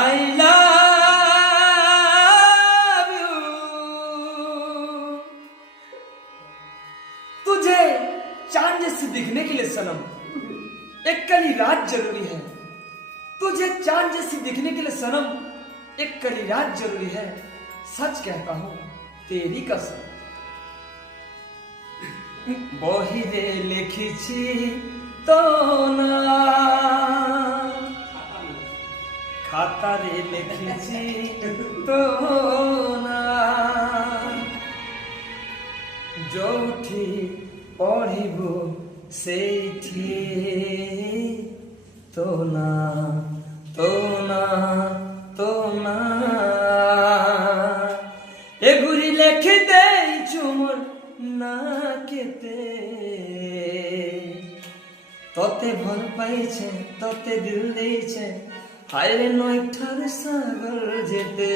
I love you। तुझे चांद जैसी दिखने के लिए सनम एक कली रात जरूरी है। तुझे चांद जैसी दिखने के लिए सनम एक कली रात जरूरी है। सच कहता हूं तेरी कसम। বহিরে লিখেছি তো না, খাতারে লিখেছি তো না, যোউঠি পড়িব সেইঠি তো না, তো না, তো না। এগুলি লেখে দেই চুমর না কেতে, তোতে ভর পাইছে তোতে দিল দিয়েছে, হায় রে নয়টার সাগর যেতে।